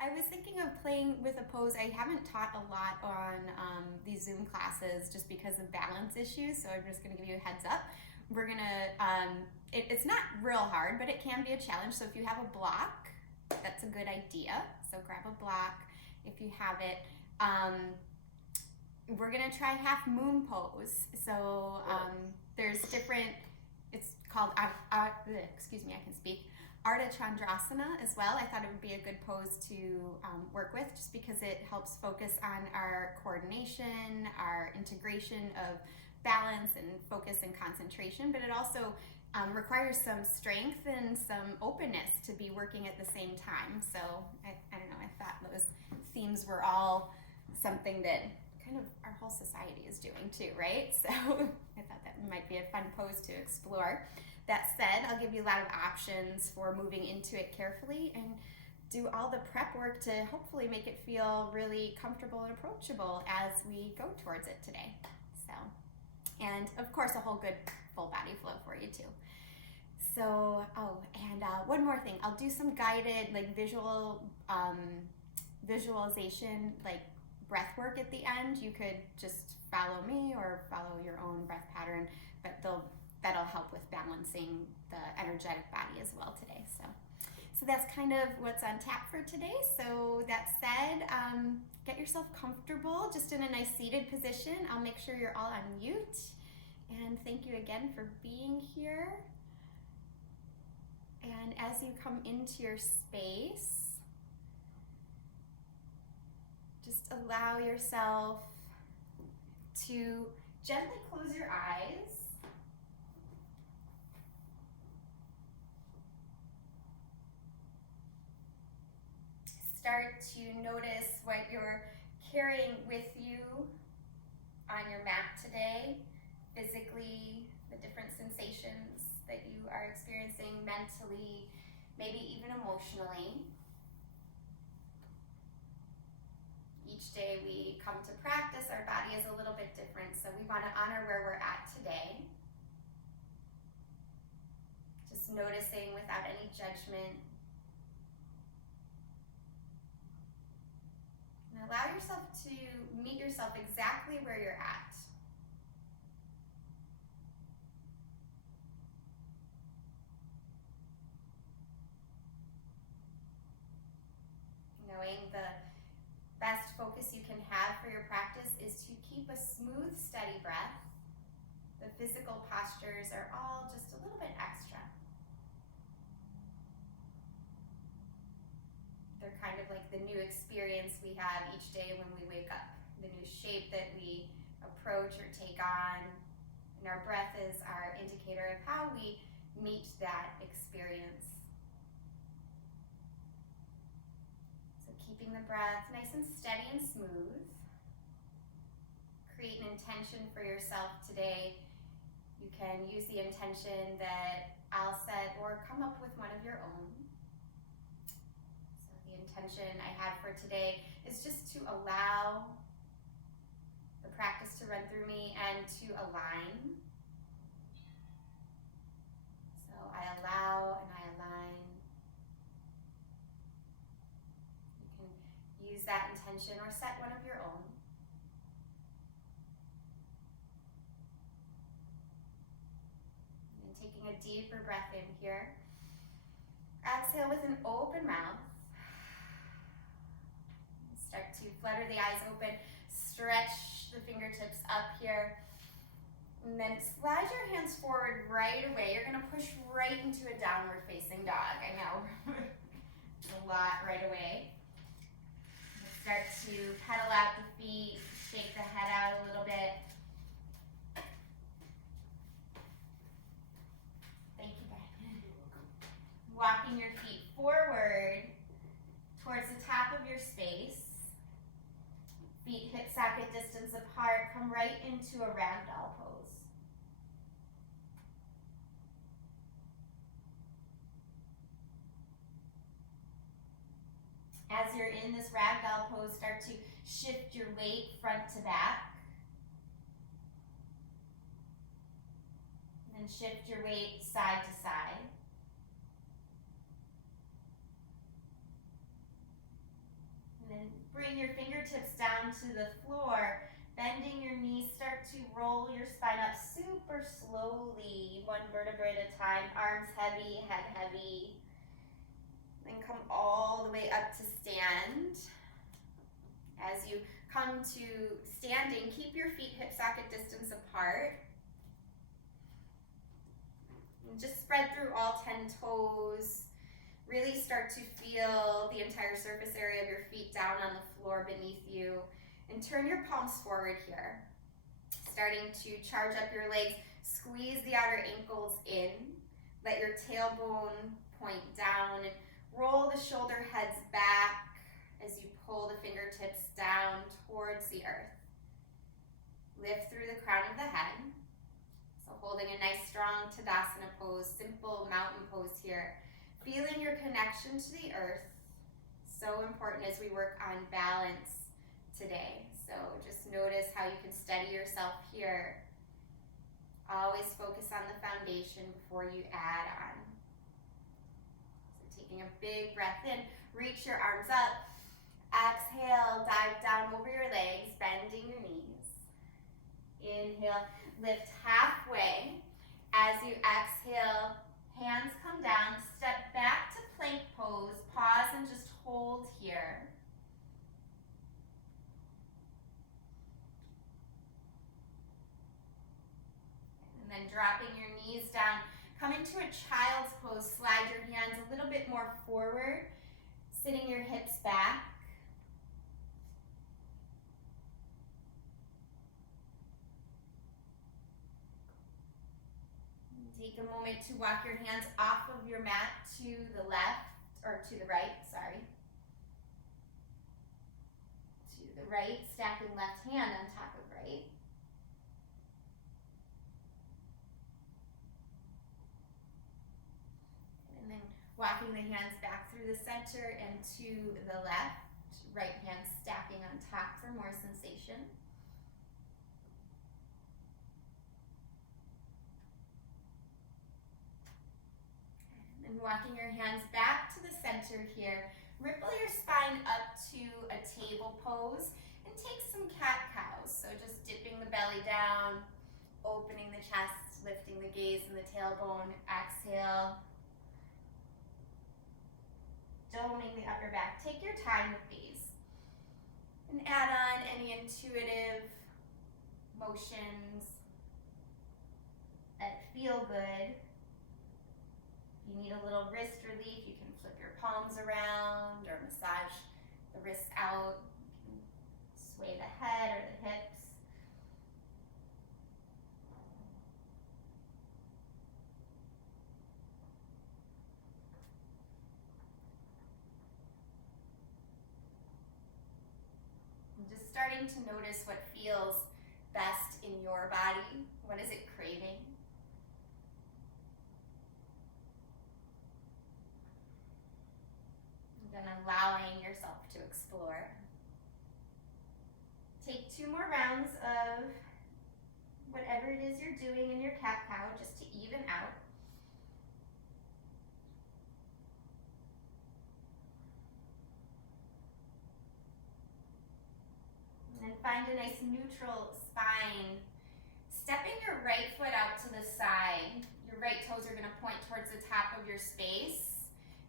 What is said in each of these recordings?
I was thinking of playing with a pose. I haven't taught a lot on these Zoom classes just because of balance issues, so I'm just going to give you a heads up. We're going to, it's not real hard, but it can be a challenge. So if you have a block, that's a good idea. So grab a block if you have it. We're going to try half moon pose. So there's different, it's called, excuse me, I can speak. Ardha chandrasana as well. I thought it would be a good pose to work with just because it helps focus on our coordination, our integration of balance and focus and concentration, but it also requires some strength and some openness to be working at the same time. So I don't know, I thought those themes were all something that kind of our whole society is doing too, right? So I thought that might be a fun pose to explore. That said, I'll give you a lot of options for moving into it carefully and do all the prep work to hopefully make it feel really comfortable and approachable as we go towards it today. So, and of course, a whole good full body flow for you too. So, one more thing, I'll do some guided like visualization, like breath work at the end. You could just follow me or follow your own breath pattern, but that'll help with balancing the energetic body as well today. So that's kind of what's on tap for today. So that said, get yourself comfortable, just in a nice seated position. I'll make sure you're all on mute. And thank you again for being here. And as you come into your space, just allow yourself to gently close your eyes. Start to notice what you're carrying with you on your mat today, physically, the different sensations that you are experiencing mentally, maybe even emotionally. Each day we come to practice, our body is a little bit different, so we want to honor where we're at today. Just noticing without any judgment. And allow yourself to meet yourself exactly where you're at. Knowing the best focus you can have for your practice is to keep a smooth, steady breath. The physical postures are all just a little bit extra. They're kind of like the new experience we have each day when we wake up, the new shape that we approach or take on. And our breath is our indicator of how we meet that experience. So keeping the breath nice and steady and smooth. Create an intention for yourself today. You can use the intention that I'll set or come up with one of your own. The intention I had for today is just to allow the practice to run through me and to align. So I allow and I align. You can use that intention or set one of your own. And taking a deeper breath in here. Exhale with an open mouth. Start to flutter the eyes open, stretch the fingertips up here, and then slide your hands forward right away. You're gonna push right into a downward facing dog. I know, it's a lot right away. Start to pedal out the feet, shake the head out a little bit. Thank you, Brian. Walking your feet forward towards the top of your space. Feet hip socket distance apart, come right into a ragdoll pose. As you're in this ragdoll pose, start to shift your weight front to back. And then shift your weight side to side. onto the floor. Bending your knees, start to roll your spine up super slowly, one vertebra at a time. Arms heavy, head heavy. Then come all the way up to stand. As you come to standing, keep your feet hip socket distance apart. And just spread through all 10 toes. Really start to feel the entire surface area of your feet down on the floor beneath you. And turn your palms forward here. Starting to charge up your legs. Squeeze the outer ankles in. Let your tailbone point down. And roll the shoulder heads back as you pull the fingertips down towards the earth. Lift through the crown of the head. So holding a nice strong Tadasana pose, simple mountain pose here. Feeling your connection to the earth. So important as we work on balance today. So just notice how you can steady yourself here. Always focus on the foundation before you add on. So taking a big breath in, reach your arms up. Exhale, dive down over your legs, bending your knees. Inhale, lift halfway. As you exhale, hands come down, step back to plank pose, pause and just hold here. And then dropping your knees down, come into a child's pose, slide your hands a little bit more forward, sitting your hips back. Take a moment to walk your hands off of your mat to the left, or to the right, sorry. To the right, stacking left hand on top of right. And then walking the hands back through the center and to the left, right hand stacking on top for more sensation. And walking your hands back to the center here. Ripple your spine up to a table pose and take some cat-cows. So just dipping the belly down, opening the chest, lifting the gaze and the tailbone. Exhale. Doming the upper back. Take your time with these. And add on any intuitive motions that feel good. If you need a little wrist relief, you can flip your palms around or massage the wrists out. You can sway the head or the hips. And just starting to notice what feels best in your body. What is it craving? And allowing yourself to explore. Take 2 more rounds of whatever it is you're doing in your cat-cow just to even out. And then find a nice neutral spine. Stepping your right foot out to the side. Your right toes are going to point towards the top of your space.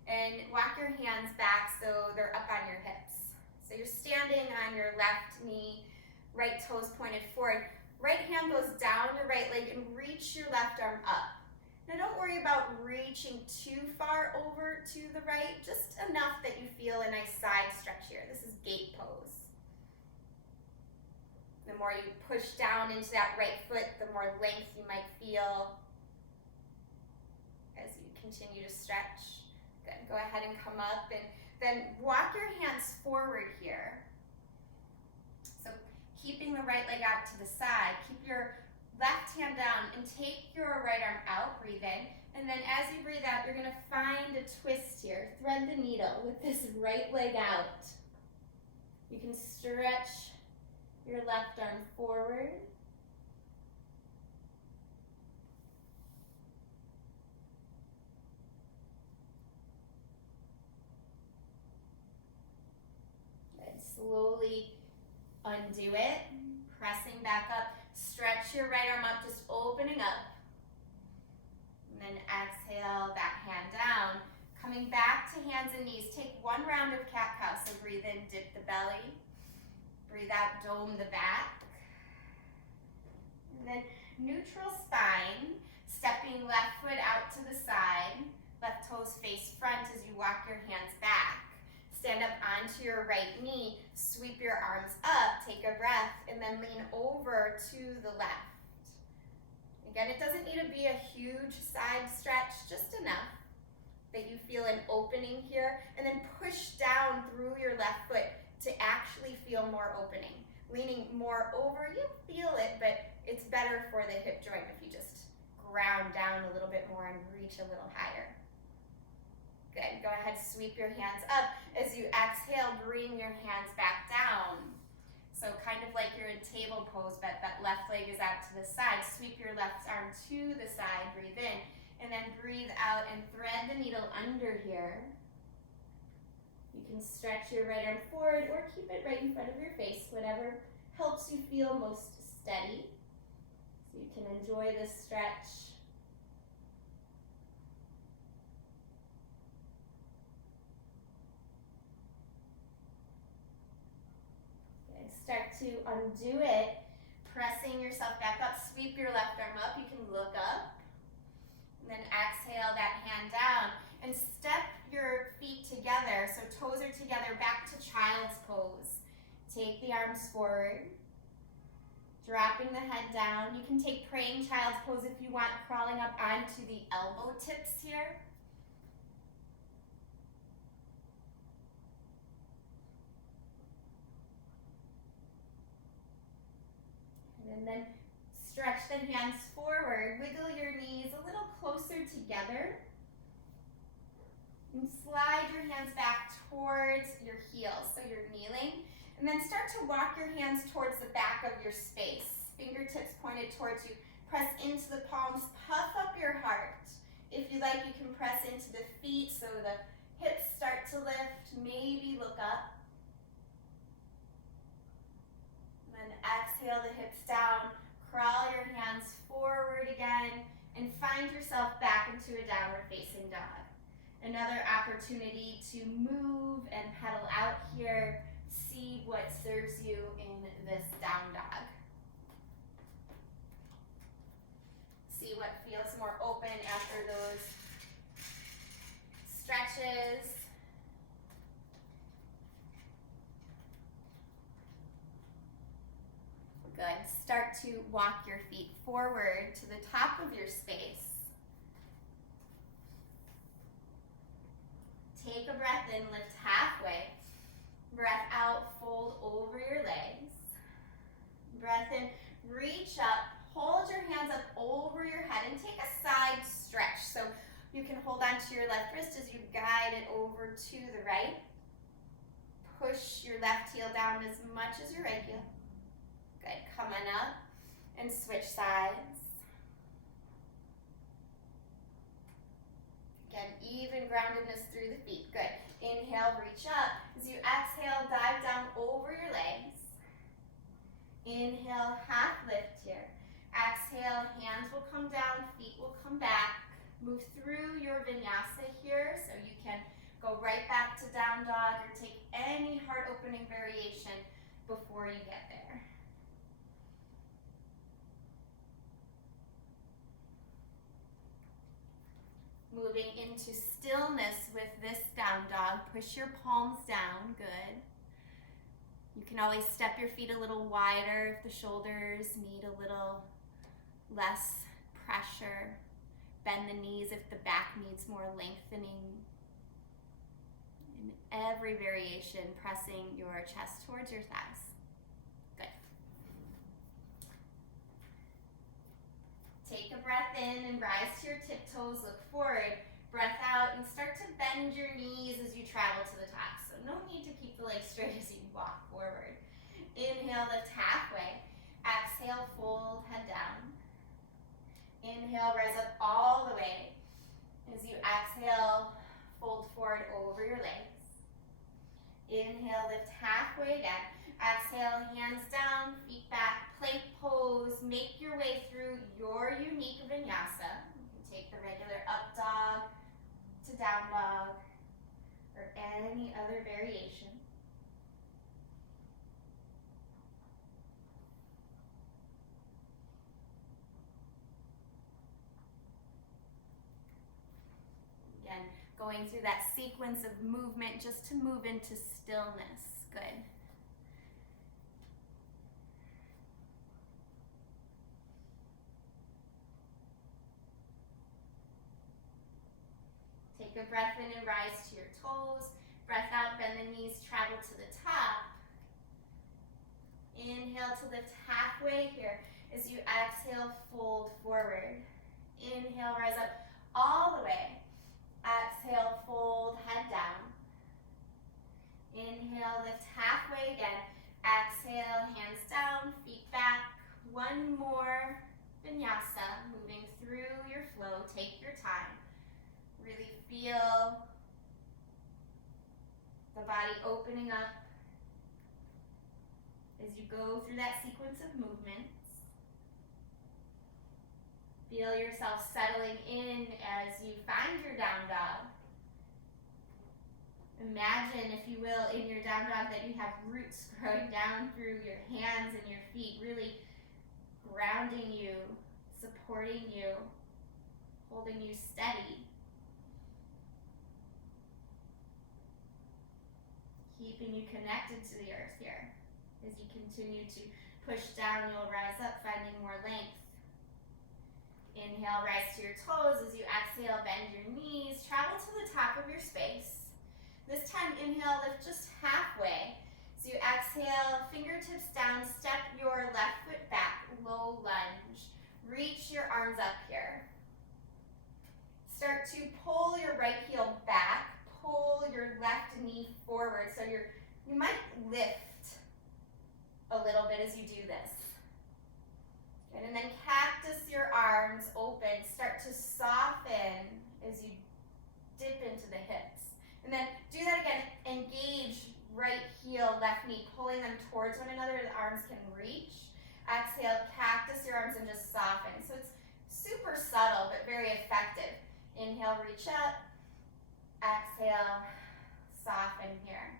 And walk your hands back so they're up on your hips. So you're standing on your left knee, right toes pointed forward. Right hand goes down your right leg and reach your left arm up. Now don't worry about reaching too far over to the right, just enough that you feel a nice side stretch here. This is gate pose. The more you push down into that right foot, the more length you might feel as you continue to stretch. Good. Go ahead and come up and then walk your hands forward here. So keeping the right leg out to the side, keep your left hand down and take your right arm out, breathe in. And then as you breathe out, you're going to find a twist here. Thread the needle with this right leg out. You can stretch your left arm forward. Slowly Undo it, pressing back up. Stretch your right arm up, just opening up. And then exhale that hand down. Coming back to hands and knees. Take one round of cat-cow. So breathe in, dip the belly. Breathe out, dome the back. And then neutral spine. Stepping left foot out to the side. Left toes face front as you walk your hands back. Stand up onto your right knee, sweep your arms up, take a breath, and then lean over to the left. Again, it doesn't need to be a huge side stretch, just enough that you feel an opening here, and then push down through your left foot to actually feel more opening. Leaning more over, you feel it, but it's better for the hip joint if you just ground down a little bit more and reach a little higher. Good, go ahead, sweep your hands up. As you exhale, bring your hands back down. So kind of like you're in table pose, but that left leg is out to the side. Sweep your left arm to the side, breathe in, and then breathe out and thread the needle under here. You can stretch your right arm forward or keep it right in front of your face, whatever helps you feel most steady. So you can enjoy this stretch. Start to undo it, pressing yourself back up. Sweep your left arm up. You can look up. And then exhale that hand down. And step your feet together. So toes are together back to child's pose. Take the arms forward. Dropping the head down. You can take praying child's pose if you want, crawling up onto the elbow tips here. And then stretch the hands forward, wiggle your knees a little closer together, and slide your hands back towards your heels, so you're kneeling, and then start to walk your hands towards the back of your space, fingertips pointed towards you, press into the palms, puff up your heart. If you like, you can press into the feet so the hips start to lift, maybe look up. Exhale the hips down, crawl your hands forward again, and find yourself back into a downward facing dog. Another opportunity to move and pedal out here. See what serves you in this down dog. See what feels more open after those stretches. Good. Start to walk your feet forward to the top of your space. Take a breath in, lift halfway. Breath out, fold over your legs. Breath in, reach up, hold your hands up over your head and take a side stretch. So you can hold onto your left wrist as you guide it over to the right. Push your left heel down as much as your right heel. Good, come on up and switch sides. Again, even groundedness through the feet. Good. Inhale, reach up. As you exhale, dive down over your legs. Inhale, half lift here. Exhale, hands will come down, feet will come back. Move through your vinyasa here, so you can go right back to down dog or take any heart opening variation before you get there. Moving into stillness with this down dog. Push your palms down, good. You can always step your feet a little wider if the shoulders need a little less pressure. Bend the knees if the back needs more lengthening. In every variation, pressing your chest towards your thighs. Good. Take a breath in and rise to your tiptoes, look forward. Breath out and start to bend your knees as you travel to the top. So no need to keep the legs straight as you walk forward. Inhale, lift halfway. Exhale, fold, head down. Inhale, rise up all the way. As you exhale, fold forward over your legs. Inhale, lift halfway again. Exhale, hands down dog or any other variation. Again, going through that sequence of movement just to move into stillness. Good. Take a breath in and rise to your toes. Breath out, bend the knees, travel to the top. Inhale to lift halfway here. As you exhale, fold forward. Inhale, rise up all the way. Exhale, fold, head down. Inhale, lift halfway again. Exhale, hands down, feet back. One more vinyasa, moving through your flow. Take your time. Really feel the body opening up as you go through that sequence of movements. Feel yourself settling in as you find your down dog. Imagine, if you will, in your down dog that you have roots growing down through your hands and your feet, really grounding you, supporting you, holding you steady. Keeping you connected to the earth here. As you continue to push down, you'll rise up, finding more length. Inhale, rise to your toes. As you exhale, bend your knees. Travel to the top of your space. This time, inhale, lift just halfway. As you exhale, fingertips down, step your left foot back, low lunge. Reach your arms up here. Start to pull your right heel back. Pull your left knee forward. So you might lift a little bit as you do this. Good. And then cactus your arms open. Start to soften as you dip into the hips. And then do that again. Engage right heel, left knee, pulling them towards one another. The arms can reach. Exhale, cactus your arms and just soften. So it's super subtle but very effective. Inhale, reach up. Exhale, soften here.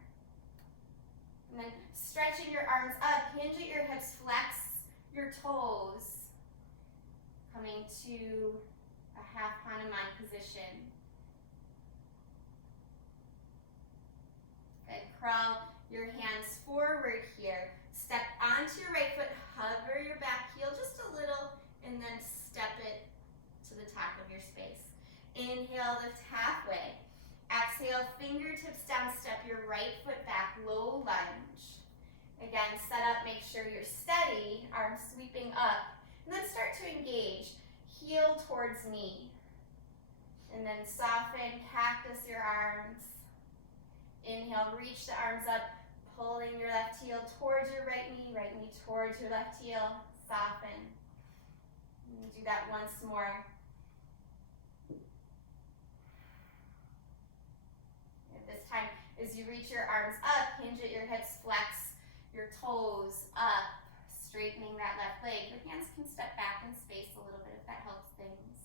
And then stretching your arms up, hinge at your hips, flex your toes. Coming to a half Hanuman position. Good. Crawl your hands forward here. Step onto your right foot, hover your back heel just a little, and then step it to the top of your space. Inhale, lift halfway. Exhale, fingertips down, step your right foot back, low lunge. Again, set up, make sure you're steady, arms sweeping up, and then start to engage. Heel towards knee. And then soften, cactus your arms. Inhale, reach the arms up, pulling your left heel towards your right knee towards your left heel, soften. And do that once more. This time, as you reach your arms up, hinge at your hips, flex your toes up, straightening that left leg. Your hands can step back in space a little bit if that helps things.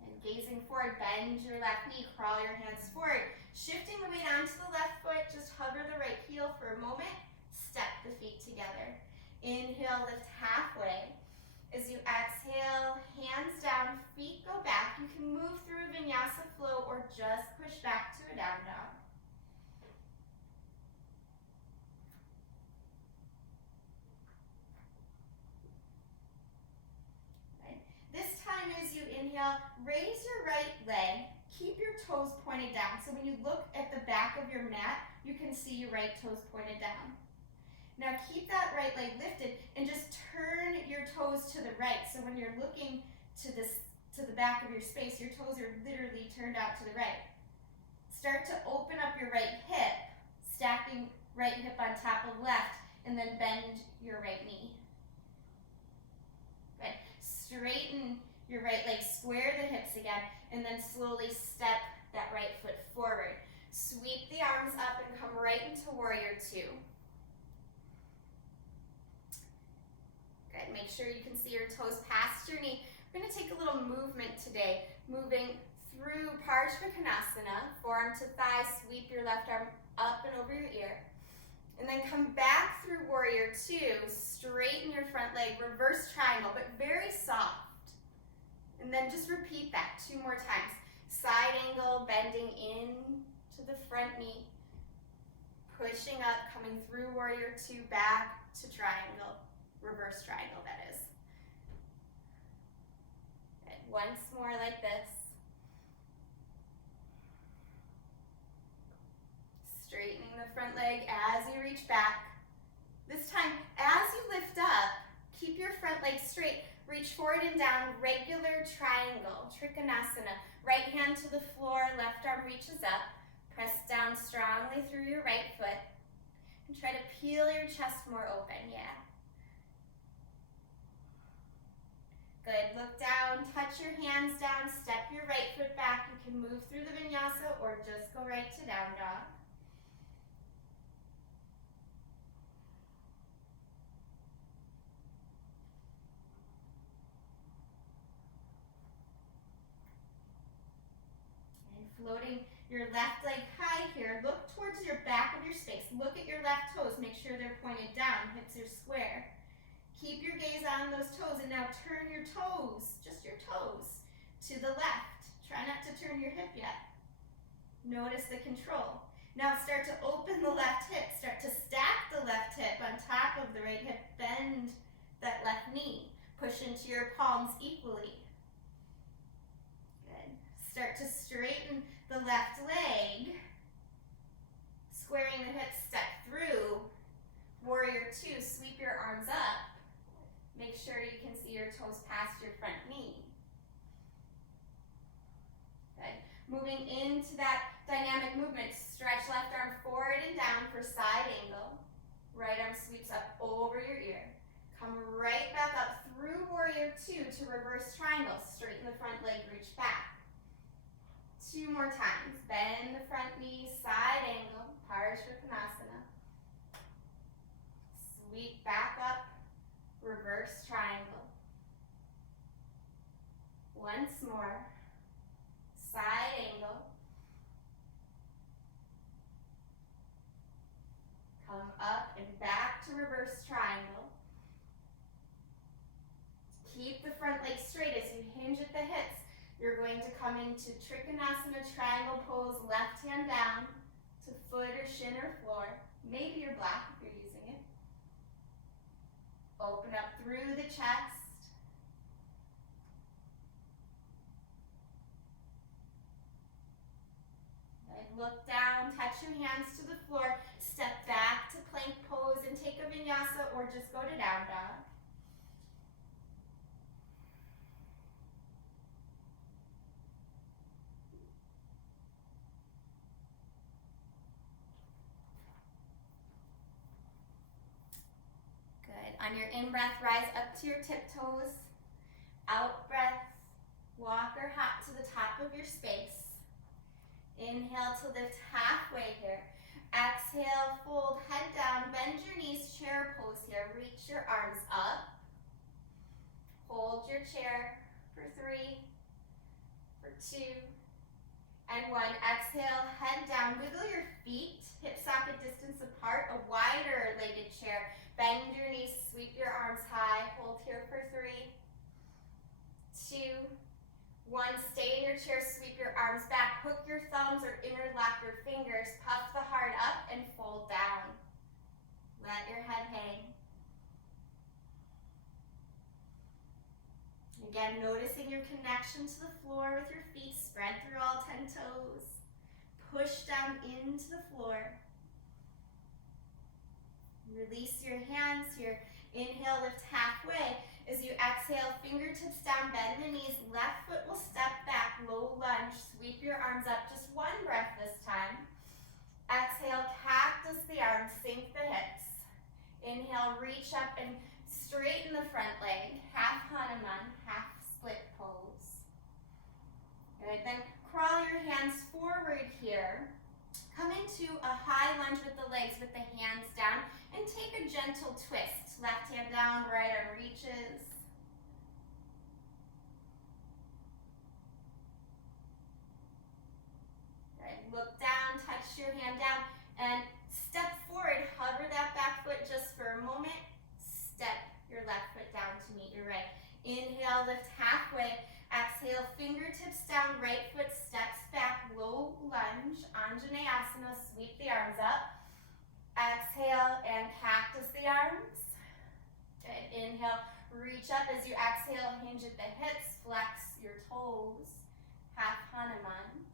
And gazing forward, bend your left knee, crawl your hands forward. Shifting the weight onto the left foot, just hover the right heel for a moment, step the feet together. Inhale, lift halfway. As you exhale, hands down, feet go back. You can move through a vinyasa flow or just push back to a down dog. Right. This time as you inhale, raise your right leg. Keep your toes pointed down. So when you look at the back of your mat, you can see your right toes pointed down. Now keep that right leg lifted and just turn your toes to the right. So when you're looking to the back of your space, your toes are literally turned out to the right. Start to open up your right hip, stacking right hip on top of left, and then bend your right knee. Good. Straighten your right leg, square the hips again, and then slowly step that right foot forward. Sweep the arms up and come right into warrior two. Good. Make sure you can see your toes past your knee. We're going to take a little movement today, moving through Parsvakonasana, forearm to thigh, sweep your left arm up and over your ear. And then come back through Warrior Two, straighten your front leg, reverse triangle, but very soft. And then just repeat that 2 more times. Side angle, bending in to the front knee, pushing up, coming through Warrior Two, back to triangle, reverse triangle that is. Good. Once more like this. Straightening the front leg as you reach back. This time, as you lift up, keep your front leg straight. Reach forward and down, regular triangle, Trikonasana. Right hand to the floor, left arm reaches up. Press down strongly through your right foot. And try to peel your chest more open, yeah. Good, look down, touch your hands down, step your right foot back. You can move through the vinyasa or just go right to down dog. Floating your left leg high here. Look towards your back of your space. Look at your left toes. Make sure they're pointed down. Hips are square. Keep your gaze on those toes. And now turn your toes, just your toes, to the left. Try not to turn your hip yet. Notice the control. Now start to open the left hip. Start to stack the left hip on top of the right hip. Bend that left knee. Push into your palms equally. Start to straighten the left leg, squaring the hips, step through. Warrior Two, sweep your arms up. Make sure you can see your toes past your front knee. Good. Moving into that dynamic movement, stretch left arm forward and down for side angle. Right arm sweeps up over your ear. Come right back up through Warrior Two to reverse triangle. Straighten the front leg, reach back. 2 more times. Bend the front knee, side angle, Parsvakonasana. Sweep back up, reverse triangle. Once more. Side angle. Come up and back to reverse triangle. Keep the front leg straight as you hinge at the hips. You're going to come into Trikonasana triangle pose, left hand down to foot or shin or floor. Maybe your block if you're using it. Open up through the chest. And look down, touch your hands to the floor. Step back to plank pose and take a vinyasa or just go to down dog. On your in-breath, rise up to your tiptoes. Out-breath, walk or hop to the top of your space. Inhale to lift halfway here. Exhale, fold, head down, bend your knees, chair pose here. Reach your arms up. Hold your chair for 3, for 2, and 1. Exhale, head down, wiggle your feet, hip socket distance apart, a wider legged chair. Bend your knees, sweep your arms high, hold here for 3, 2, 1. Stay in your chair, sweep your arms back, hook your thumbs or interlock your fingers, puff the heart up and fold down. Let your head hang. Again, noticing your connection to the floor with your feet, spread through all 10 toes. Push down into the floor. Release your hands here. Inhale, lift halfway. As you exhale, fingertips down, bend the knees. Left foot will step back, low lunge. Sweep your arms up. Just 1 breath this time. Exhale, cactus the arms, sink the hips. Inhale, reach up and straighten the front leg. Half Hanuman, half split pose. Good, then crawl your hands forward here. Come into a high lunge with the legs with the hands down and take a gentle twist. Left hand down, right arm reaches. your hand down and step forward. Hover that back foot just for a moment. Step your left foot down to meet your right. Inhale, lift halfway. Exhale, fingertips down, right foot steps back, low lunge, Anjaneyasana, sweep the arms up. Exhale and cactus the arms. Good, inhale, reach up as you exhale, hinge at the hips, flex your toes, half Hanuman.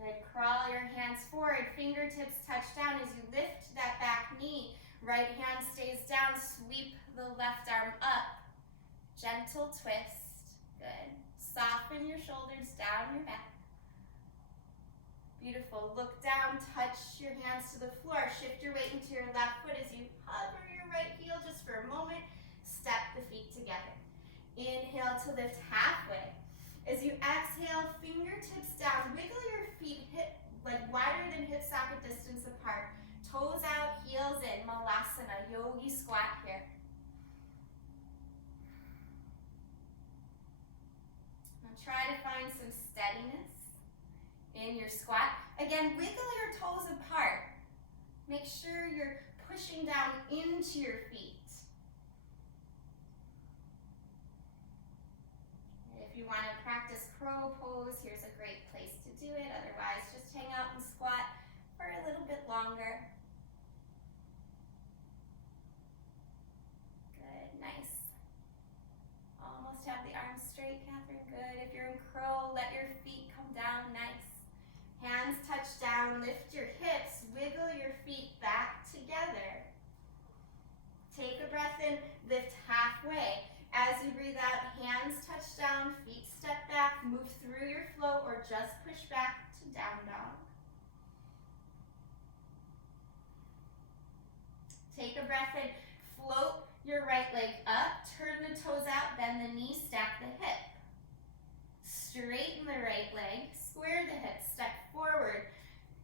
Good, crawl your hands forward, fingertips touch down as you lift that back knee. Right hand stays down, sweep the left arm up. Gentle twist. Good. Soften your shoulders, down your back. Beautiful. Look down, touch your hands to the floor. Shift your weight into your left foot as you hover your right heel just for a moment. Step the feet together. Inhale to lift halfway. As you exhale, fingertips down. Wiggle your feet like wider than hip socket distance apart. Toes out, heels in, malasana, yogi squat here. Now try to find some steadiness in your squat. Again, wiggle your toes apart. Make sure you're pushing down into your feet. If you want to practice crow pose, here's a great place to do it. Otherwise, just hang out and squat for a little bit longer. Good, nice. Almost have the arms straight, Catherine. Good. If you're in crow, let your feet come down. Nice. Hands touch down, lift your hips, wiggle your feet back together. Take a breath in, lift halfway. As you breathe out, hands touch down, feet step back, move through your flow or just push back to down dog. Take a breath in, float your right leg up, turn the toes out, bend the knee, stack the hip. Straighten the right leg, square the hips, step forward,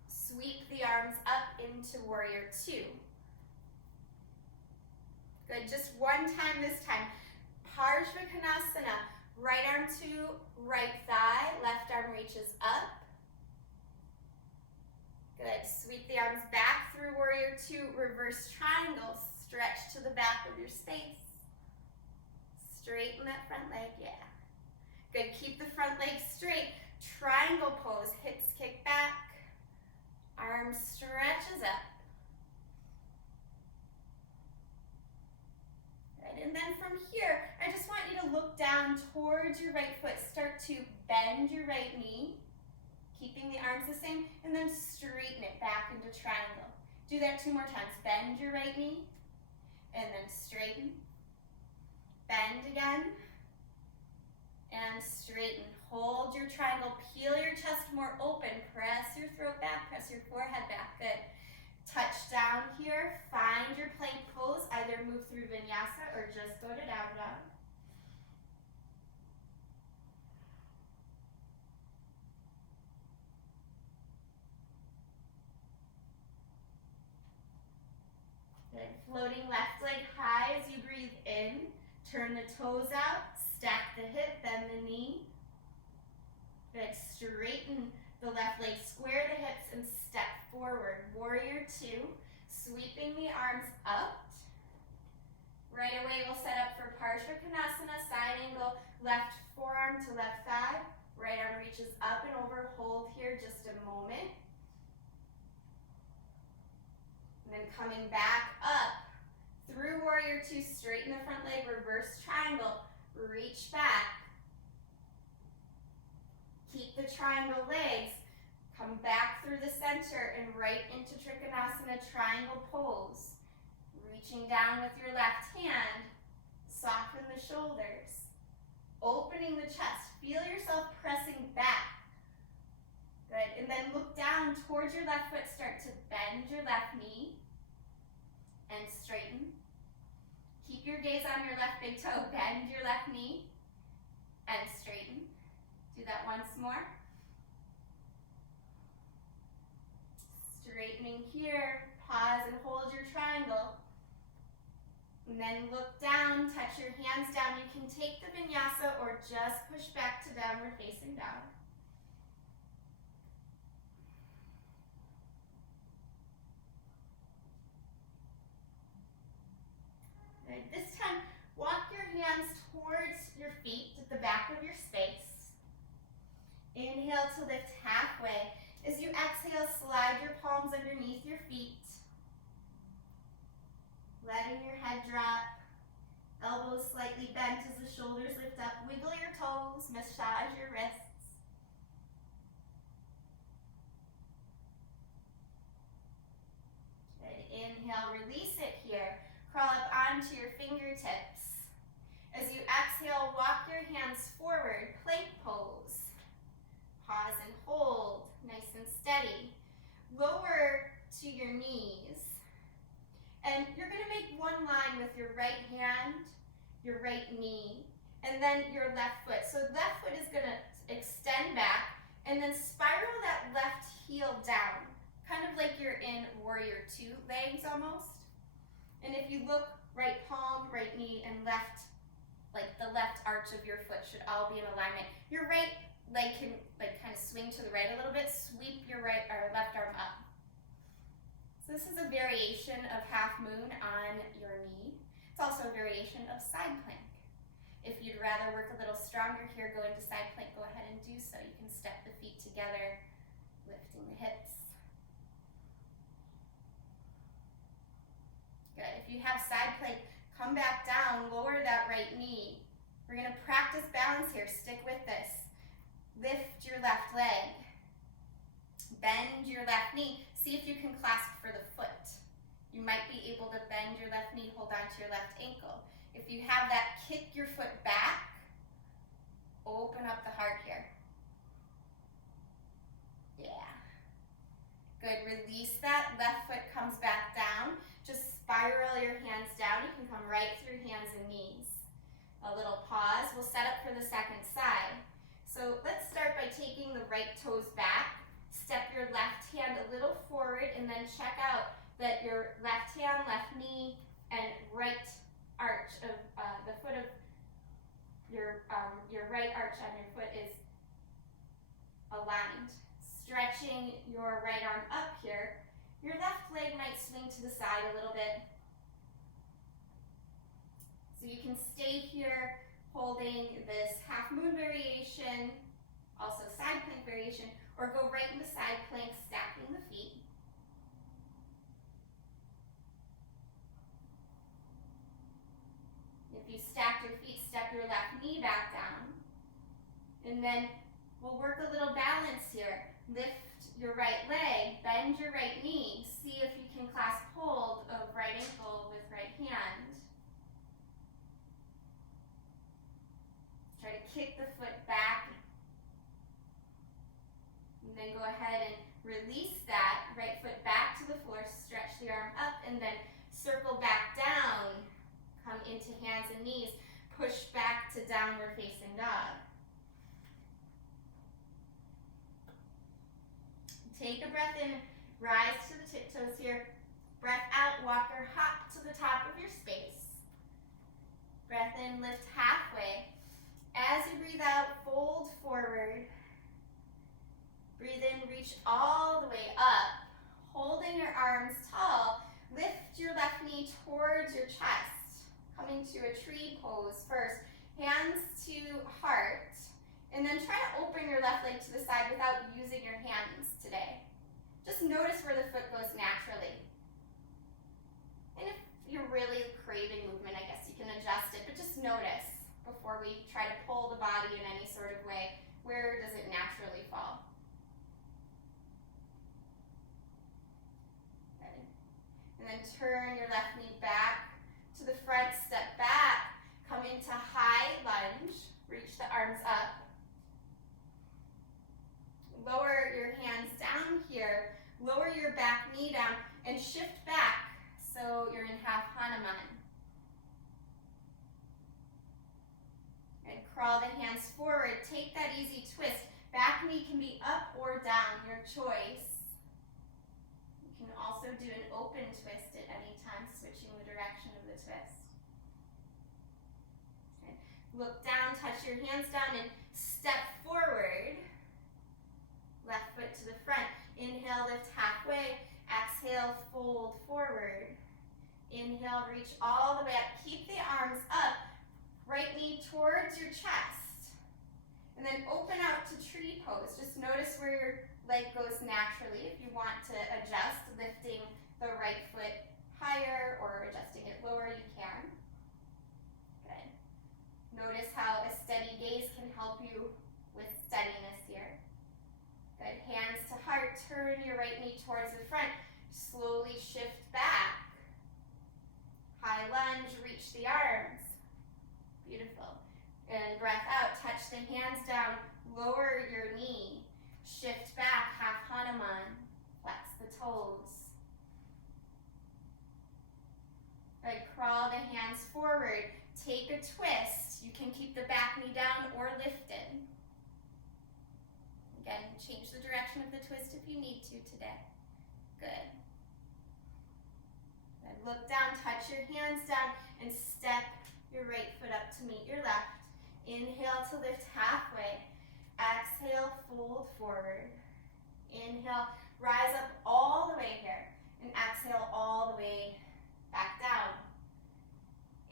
sweep the arms up into warrior two. Good, just one time this time. Parshvakonasana, right arm to right thigh, left arm reaches up. Good, sweep the arms back through warrior two, reverse triangle, stretch to the back of your space. Straighten that front leg, yeah. Good, keep the front leg straight. Triangle pose, hips kick back, arms stretches up. Good, and then from here, I just want you to look down towards your right foot. Start to bend your right knee, keeping the arms the same, and then straighten it back into triangle. Do that 2 more times. Bend your right knee, and then straighten. Bend again, and straighten. Hold your triangle, peel your chest more open, press your throat back, press your forehead back, good. Touch down here, find your plank pose, either move through vinyasa or just go to down dog. Good, floating left leg high as you breathe in, turn the toes out, stack the hip, bend the knee. Good, straighten the left leg, square the hips and step forward. Warrior two, sweeping the arms up. Right away we'll set up for Parshvakonasana, side angle, left forearm to left thigh. Right arm reaches up and over, hold here just a moment. And then coming back up, through warrior two, straighten the front leg, reverse triangle, reach back. Keep the triangle legs, come back through the center and right into Trikonasana, triangle pose. Reaching down with your left hand, soften the shoulders, opening the chest, feel yourself pressing back. Good, and then look down towards your left foot, start to bend your left knee and straighten. Keep your gaze on your left big toe, bend your left knee and straighten. Do that once more. Straightening here, pause and hold your triangle. And then look down, touch your hands down. You can take the vinyasa or just push back to downward facing dog. Good. This time, walk your hands towards your feet at the back of your space. Inhale to lift halfway. As you exhale, slide your palms underneath your feet. Letting your head drop. Elbows slightly bent as the shoulders lift up. Wiggle your toes, massage your wrists. Good. Inhale, release it here. Crawl up onto your fingertips. As you exhale, walk your hands forward, plank pose. Pause and hold, nice and steady. Lower to your knees. And you're gonna make one line with your right hand, your right knee, and then your left foot. So left foot is gonna extend back and then spiral that left heel down, kind of like you're in warrior two legs almost. And if you look, right palm, right knee, and left, like the left arch of your foot should all be in alignment. Your right leg can like kind of swing to the right a little bit, sweep your right or left arm up. So this is a variation of half moon on your knee. It's also a variation of side plank. If you'd rather work a little stronger here, go into side plank, go ahead and do so. You can step the feet together, lifting the hips. Good. If you have side plank, come back down, lower that right knee. We're gonna practice balance here, stick with this. Lift your left leg. Bend your left knee. See if you can clasp for the foot. You might be able to bend your left knee, hold on to your left ankle. If you have that, kick your foot back. Open up the heart here. Yeah. Good, release that. Left foot comes back down. Just spiral your hands down. You can come right through hands and knees. A little pause. We'll set up for the second side. So let's start by taking the right toes back. Step your left hand a little forward and then check out that your left hand, left knee, and right arch of the foot of your right arch on your foot is aligned. Stretching your right arm up here. Your left leg might swing to the side a little bit. So you can stay here holding this half moon variation, also side plank variation, or go right into side plank, stacking the feet. If you stack your feet, step your left knee back down. And then we'll work a little balance here. Lift your right leg, bend your right knee. See if you can clasp hold of right ankle with right hand. Try to kick the foot back. And then go ahead and release that right foot back to the floor, stretch the arm up, and then circle back down. Come into hands and knees, push back to downward facing dog. Take a breath in, rise to the tiptoes here. Breath out, walker hop to the top of your space. Breath in, lift halfway. As you breathe out, fold forward. Breathe in, reach all the way up. Holding your arms tall, lift your left knee towards your chest. Coming to a tree pose first. Hands to heart. And then try to open your left leg to the side without using your hands today. Just notice where the foot goes naturally. And if you're really craving movement, I guess you can adjust it, but just notice before we try to pull the body in any sort of way, where does it naturally fall? Good. And then turn your left knee back to the front, step back, come into high lunge, reach the arms up. Lower your hands down here, lower your back knee down, and shift back so you're in half Hanuman. And crawl the hands forward, take that easy twist. Back knee can be up or down, your choice. You can also do an open twist at any time, switching the direction of the twist. Okay. Look down, touch your hands down, and step forward. Left foot to the front. Inhale, lift halfway. Exhale, fold forward. Inhale, reach all the way up. Keep the arms up. Right knee towards your chest. And then open out to tree pose. Just notice where your leg goes naturally. If you want to adjust, lifting the right foot higher or adjusting it lower, you can. Good. Notice how a steady gaze can help you with steadiness here. Good. Hands to heart. Turn your right knee towards the front. Slowly shift back. High lunge. Reach the arms. Beautiful. And breath out. Touch the hands down. Lower your knee. Shift back. Half Hanuman. Flex the toes. Good. Crawl the hands forward. Take a twist. You can keep the back knee down or lifted. Again, change the direction of the twist if you need to today. Good. Good. Look down, touch your hands down, and step your right foot up to meet your left. Inhale to lift halfway. Exhale, fold forward. Inhale, rise up all the way here. And exhale all the way back down.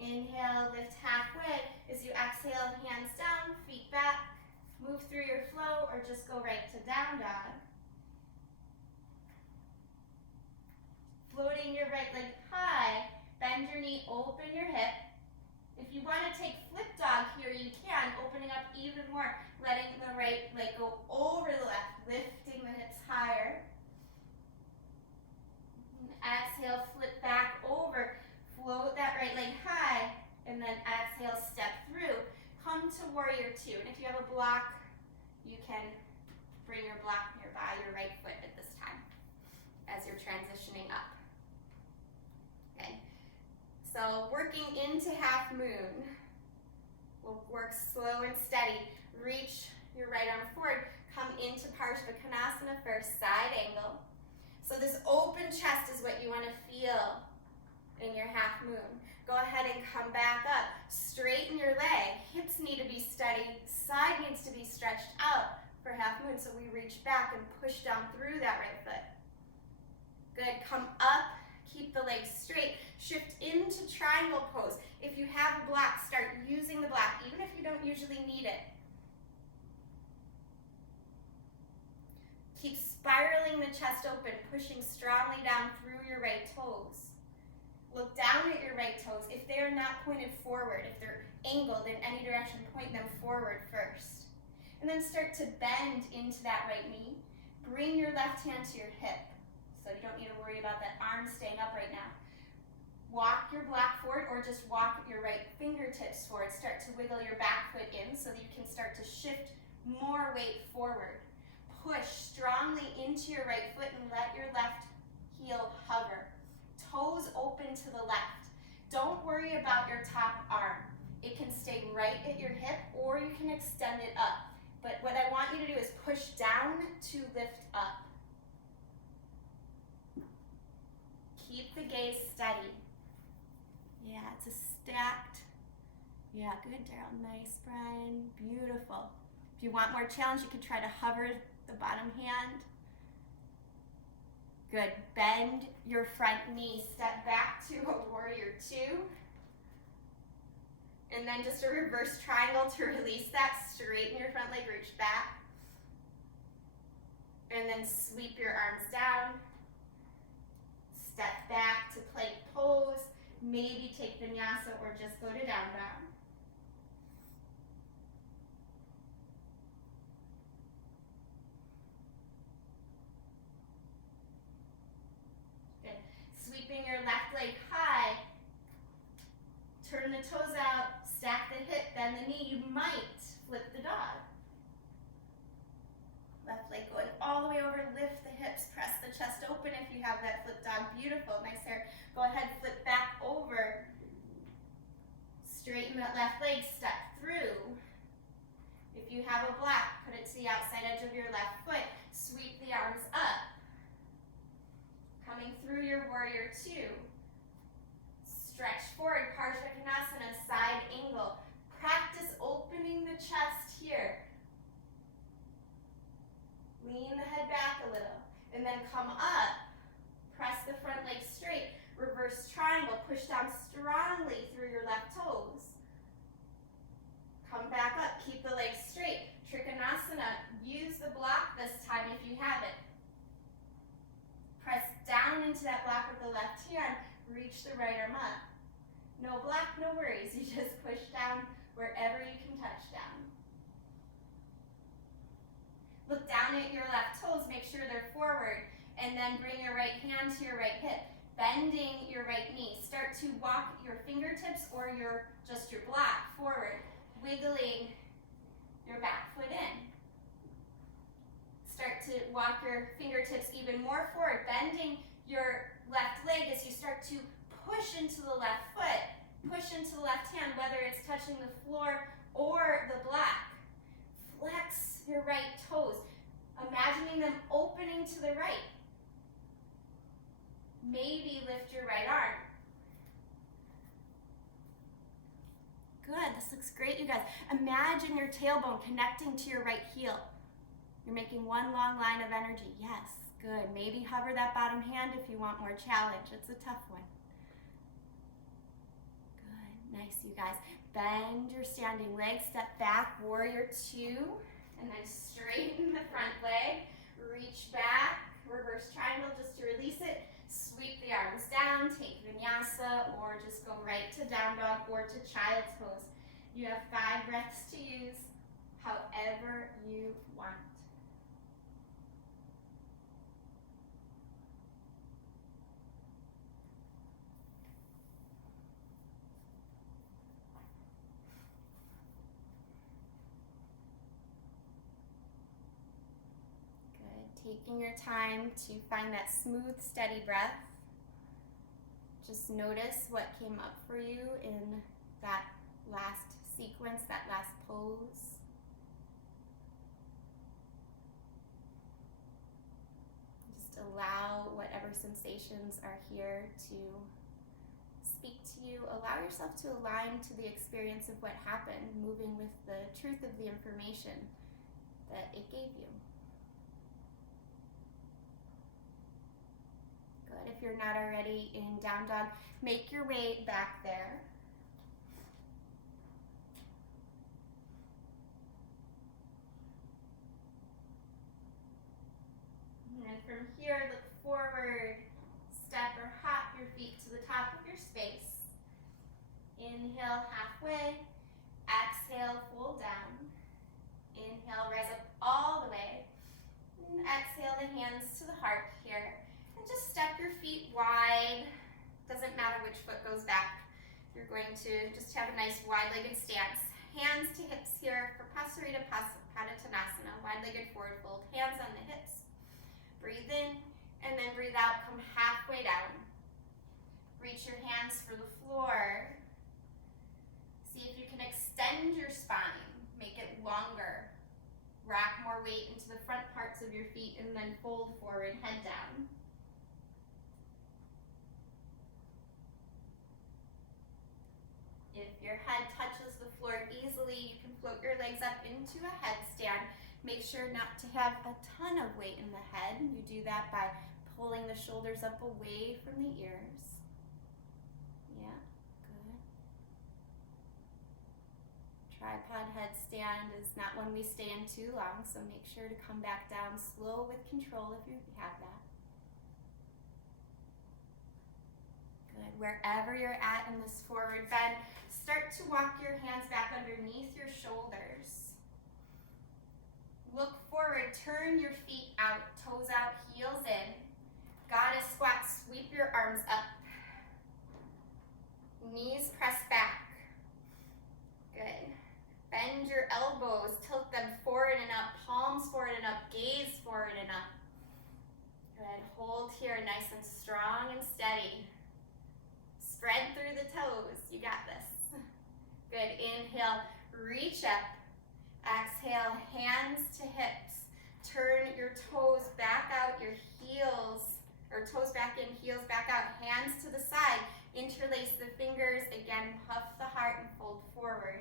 Inhale, lift halfway. As you exhale, hands down, feet back. Move through your flow or just go right to down dog. Floating your right leg high. Bend your knee, open your hip. If you want to take flip dog here, you can, opening up even more, letting the right leg go over the left, lifting the hips higher. Exhale, flip back over, float that right leg high, and then exhale, step through. Come to warrior two, and if you have a block, you can bring your block nearby your right foot at this time as you're transitioning up. Okay, so working into half moon, we'll work slow and steady. Reach your right arm forward, come into Parsvakonasana first, side angle. So this open chest is what you want to feel in your half moon. Go ahead and come back up. Straighten your leg. Hips need to be steady. Side needs to be stretched out for half moon. So we reach back and push down through that right foot. Good. Come up. Keep the legs straight. Shift into triangle pose. If you have a block, start using the block, even if you don't usually need it. Keep spiraling the chest open, pushing strongly down through your right toes. Look down at your right toes. If they are not pointed forward, if they're angled in any direction, point them forward first. And then start to bend into that right knee. Bring your left hand to your hip. So you don't need to worry about that arm staying up right now. Walk your block forward or just walk your right fingertips forward. Start to wiggle your back foot in so that you can start to shift more weight forward. Push strongly into your right foot and let your left heel hover. Toes open to the left. Don't worry about your top arm. It can stay right at your hip or you can extend it up. But what I want you to do is push down to lift up. Keep the gaze steady. Yeah, it's a stacked. Yeah, good, Daryl. Nice, Brian. Beautiful. If you want more challenge, you could try to hover the bottom hand. Good. Bend your front knee. Step back to a warrior two. And then just a reverse triangle to release that. Straighten your front leg, reach back. And then sweep your arms down. Step back to plank pose. Maybe take vinyasa or just go to down dog. Good. Sweeping your left leg high. Turn the toes out. Stack the hip, bend the knee. You might flip the dog. Left leg going all the way over. Lift the hips. Press the chest open if you have that flip dog. Beautiful. Nice hair. Go ahead, flip back over. Straighten that left leg. Step through. If you have a block, put it to the outside edge of your left foot. Sweep the arms up. Coming through your warrior two. Stretch forward, Parsvakonasana, side angle. Practice opening the chest here. Lean the head back a little. And then come up. Press the front leg straight. Reverse triangle. push down strongly through your left toes. Come back up, keep the legs straight. Trikonasana, use the block this time if you have it. Press down into that block with the left hand, reach the right arm up. No block, no worries, you just push down wherever you can touch down. Look down at your left toes, make sure they're forward, and then bring your right hand to your right hip, bending your right knee. Start to walk your fingertips or just your block forward, wiggling your back foot in. Start to walk your fingertips even more forward, bending your left leg as you start to push into the left foot, push into the left hand, whether it's touching the floor or the block. Flex your right toes, imagining them opening to the right. Maybe lift your right arm. Good, this looks great, you guys. Imagine your tailbone connecting to your right heel. You're making one long line of energy. Yes, good. Maybe hover that bottom hand if you want more challenge. It's a tough one. Good, nice, you guys. Bend your standing leg, step back, warrior two, and then straighten the front leg. Reach back, reverse triangle just to release it. Sweep the arms down, take vinyasa, or just go right to down dog or to child's pose. You have 5 breaths to use, however you want. Taking your time to find that smooth, steady breath. Just notice what came up for you in that last sequence, that last pose. Just allow whatever sensations are here to speak to you. Allow yourself to align to the experience of what happened, moving with the truth of the information that it gave you. Good. If you're not already in down dog, make your way back there. And then from here, look forward, step or hop your feet to the top of your space. Inhale halfway, exhale, fold down. Inhale, rise up all the way. And exhale the hands to the heart here. And just step your feet wide. Doesn't matter which foot goes back. You're going to just have a nice wide-legged stance. Hands to hips here for Pasarita Padottanasana, wide-legged forward fold. Hands on the hips. Breathe in and then breathe out. Come halfway down. Reach your hands for the floor. See if you can extend your spine. Make it longer. Rack more weight into the front parts of your feet and then fold forward, head down. If your head touches the floor easily, you can float your legs up into a headstand. Make sure not to have a ton of weight in the head. You do that by pulling the shoulders up away from the ears. Yeah, good. Tripod headstand is not one we stay in too long, so make sure to come back down slow with control if you have that. Good. Wherever you're at in this forward bend, start to walk your hands back underneath your shoulders. Look forward, turn your feet out, toes out, heels in. Goddess squat, sweep your arms up. Knees press back. Good. Bend your elbows, tilt them forward and up, palms forward and up, gaze forward and up. Good. Hold here, nice and strong and steady. Spread through the toes. You got this. Good. Inhale, reach up. Exhale, hands to hips. Turn your toes back out, your heels, or toes back in, heels back out, hands to the side. Interlace the fingers. Again, puff the heart and fold forward.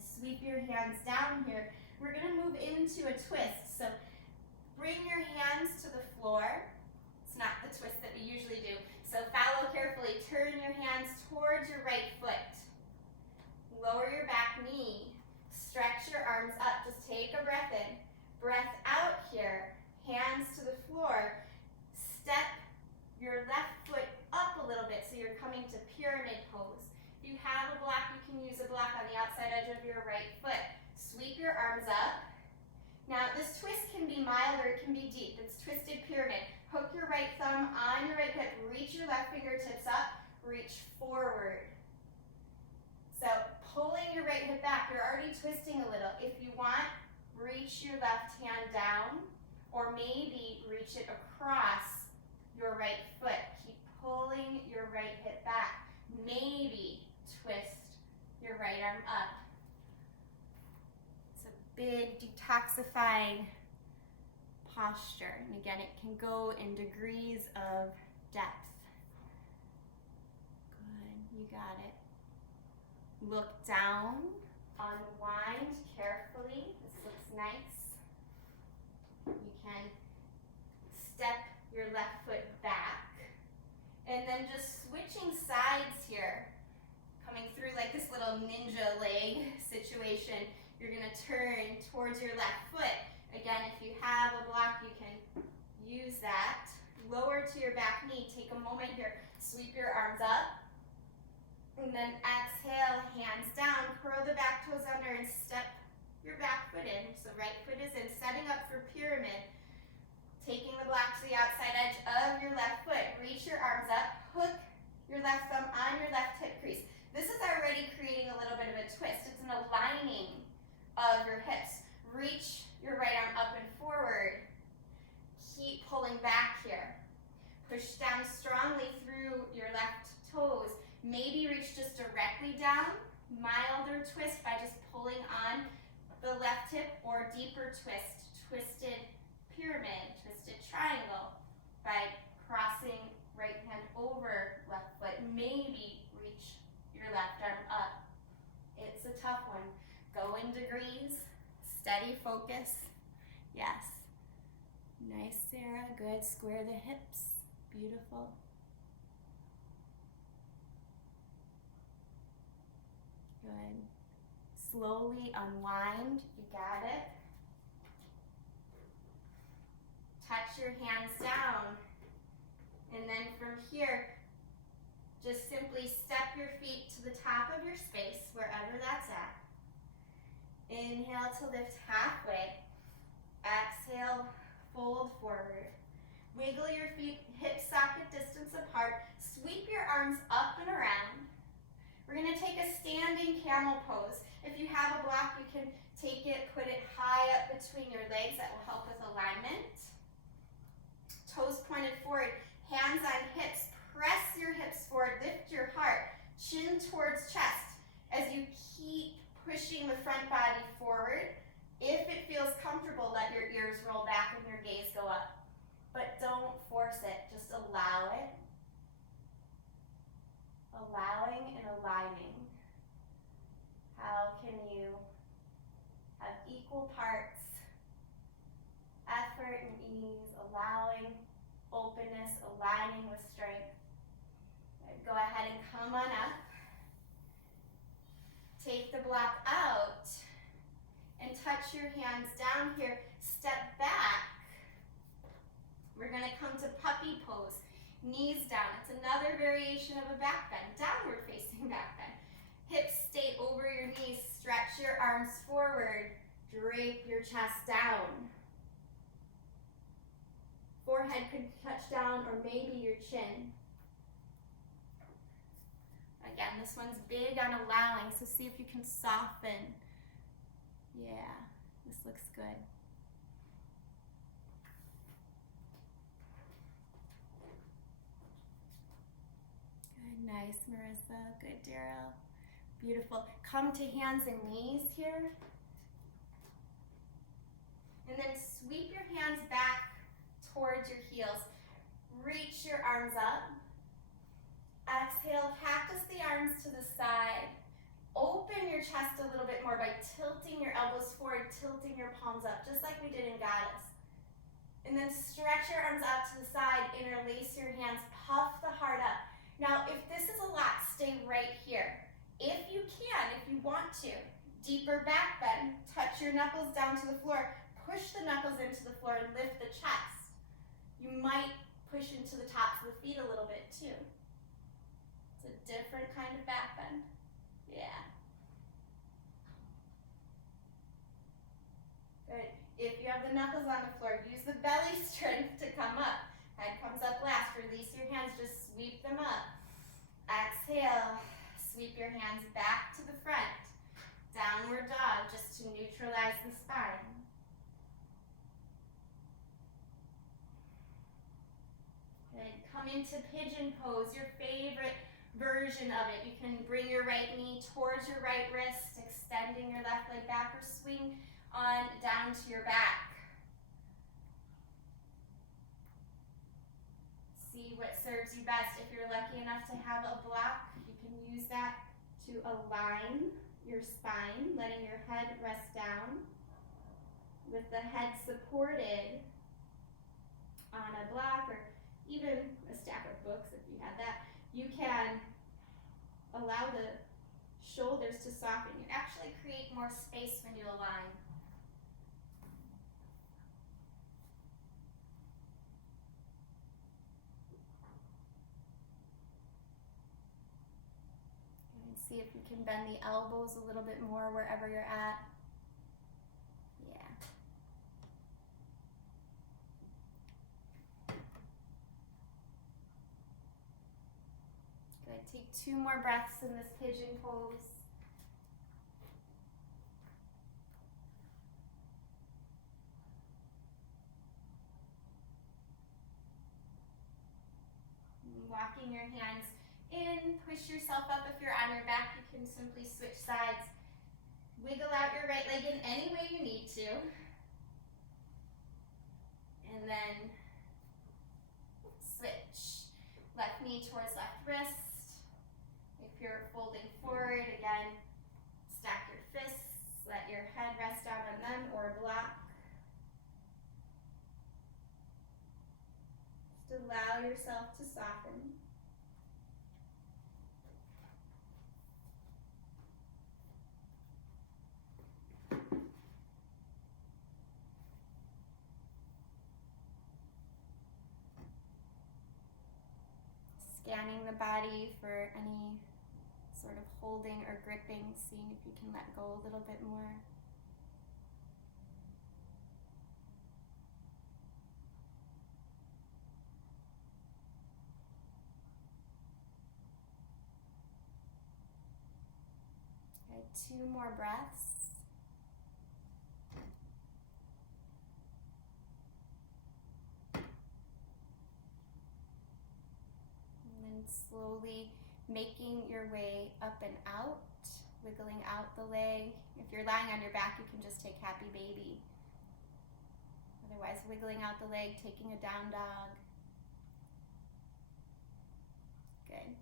Sweep your hands down here. We're gonna move into a twist. So bring your hands to the floor. It's not the twist that we usually do. So follow carefully. Turn your hands towards your right foot. Lower your back knee. Stretch your arms up. Just take a breath in. Breath out here. Hands to the floor. Step your left foot up a little bit so you're coming to pyramid pose. If you have a block, you can use a block on the outside edge of your right foot. Sweep your arms up. Now this twist can be mild or it can be deep. It's twisted pyramid. Hook your right thumb on your right hip. Reach your left fingertips up. Reach forward. So pulling your right hip back, you're already twisting a little. If you want, reach your left hand down or maybe reach it across your right foot. Keep pulling your right hip back. Maybe twist your right arm up. It's a big detoxifying posture. And again, it can go in degrees of depth. Good, you got it. Look down, unwind carefully. This looks nice. You can step your left foot back. And then just switching sides here. Coming through like this little ninja leg situation. You're gonna turn towards your left foot. Again, if you have a block, you can use that. Lower to your back knee. Take a moment here. Sweep your arms up. And then exhale, hands down. Curl the back toes under and step your back foot in. So right foot is in. Setting up for pyramid. Taking the block to the outside edge of your left foot. Reach your arms up. Hook your left thumb on your left hip crease. This is already creating a little bit of a twist. It's an aligning of your hips. Reach your right arm up and forward. Keep pulling back here. Push down strongly through your left toes. Maybe reach just directly down. Milder twist by just pulling on the left hip, or deeper twist. Twisted pyramid, twisted triangle by crossing right hand over left foot. Maybe reach your left arm up. It's a tough one. Go in degrees. Steady focus. Yes. Nice, Sarah. Good. Square the hips. Beautiful. Good. Slowly unwind. You got it. Touch your hands down. And then from here, just simply step your feet to the top of your space, wherever that's at. Inhale to lift halfway. Exhale, fold forward. Wiggle your feet hip socket distance apart. Sweep your arms up and around. We're going to take a standing camel pose. If you have a block, you can take it, put it high up between your legs. That will help with alignment. Toes pointed forward, hands on hips. Press your hips forward, lift your heart. Chin towards chest as you keep pushing the front body forward. If it feels comfortable, let your ears roll back and your gaze go up. But don't force it, just allow it. Allowing and aligning. How can you have equal parts, effort and ease, allowing, openness, aligning with strength. Go ahead and come on up. Take the block out and touch your hands down here. Step back. We're going to come to puppy pose. Knees down. It's another variation of a back bend. Downward facing back bend. Hips stay over your knees. Stretch your arms forward. Drape your chest down. Forehead could touch down or maybe your chin. Again, this one's big on allowing, so see if you can soften. Yeah, this looks good. Good, nice, Marissa. Good, Daryl. Beautiful. Come to hands and knees here. And then sweep your hands back towards your heels. Reach your arms up. Exhale, cactus the arms to the side. Open lengthen your chest a little bit more by tilting your elbows forward, tilting your palms up, just like we did in goddess. And then stretch your arms out to the side, interlace your hands, puff the heart up. Now, if this is a lot, stay right here. If you can, if you want to, deeper back bend, touch your knuckles down to the floor, push the knuckles into the floor and lift the chest. You might push into the tops of the feet a little bit too. It's a different kind of back bend. Yeah. Good. If you have the knuckles on the floor, use the belly strength to come up. Head comes up last. Release your hands, just sweep them up. Exhale, sweep your hands back to the front. Downward dog, just to neutralize the spine. Good. Come into pigeon pose, your favorite version of it. You can bring your right knee towards your right wrist, extending your left leg back, or swing on down to your back. See what serves you best. If you're lucky enough to have a block, you can use that to align your spine, letting your head rest down with the head supported on a block or even a stack of books if you had that. You can allow the shoulders to soften. You actually create more space when you align. See if you can bend the elbows a little bit more wherever you're at. Yeah. Good. Take 2 more breaths in this pigeon pose. Walking your hands in, push yourself up. If you're on your back, you can simply switch sides. Wiggle out your right leg in any way you need to. And then switch. Left knee towards left wrist. If you're folding forward, again, stack your fists. Let your head rest down on them or block. Just allow yourself to soften. Scanning the body for any sort of holding or gripping, seeing if you can let go a little bit more. Okay, 2 more breaths. Slowly making your way up and out, wiggling out the leg. If you're lying on your back, you can just take happy baby. Otherwise, wiggling out the leg, taking a down dog. Good.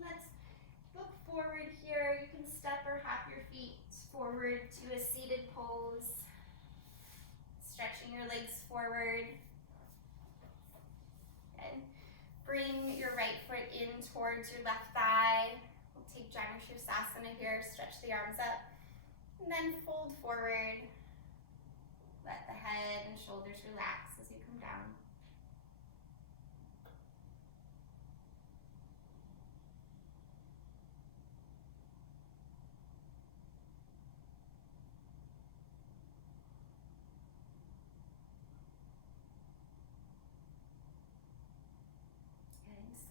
Let's look forward here. You can step or hop your feet forward to a seated pose. Stretching your legs forward. And bring your right foot in towards your left thigh. We'll take chandrasana here, stretch the arms up, and then fold forward. Let the head and shoulders relax as you come down.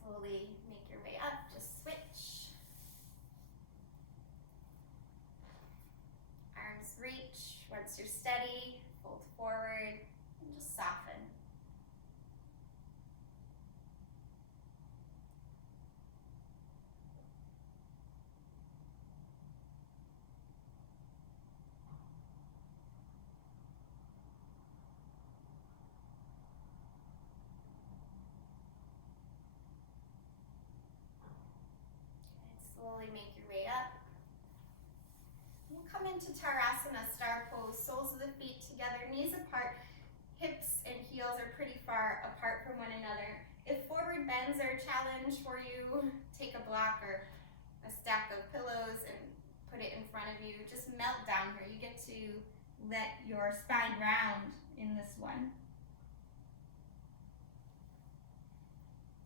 Slowly make your way up, just switch. Arms reach. Once you're steady, fold forward and just soften. slowly make your way up. We'll come into Chandrasana, star pose, soles of the feet together, knees apart, hips and heels are pretty far apart from one another. If forward bends are a challenge for you, take a block or a stack of pillows and put it in front of you. Just melt down here. You get to let your spine round in this one.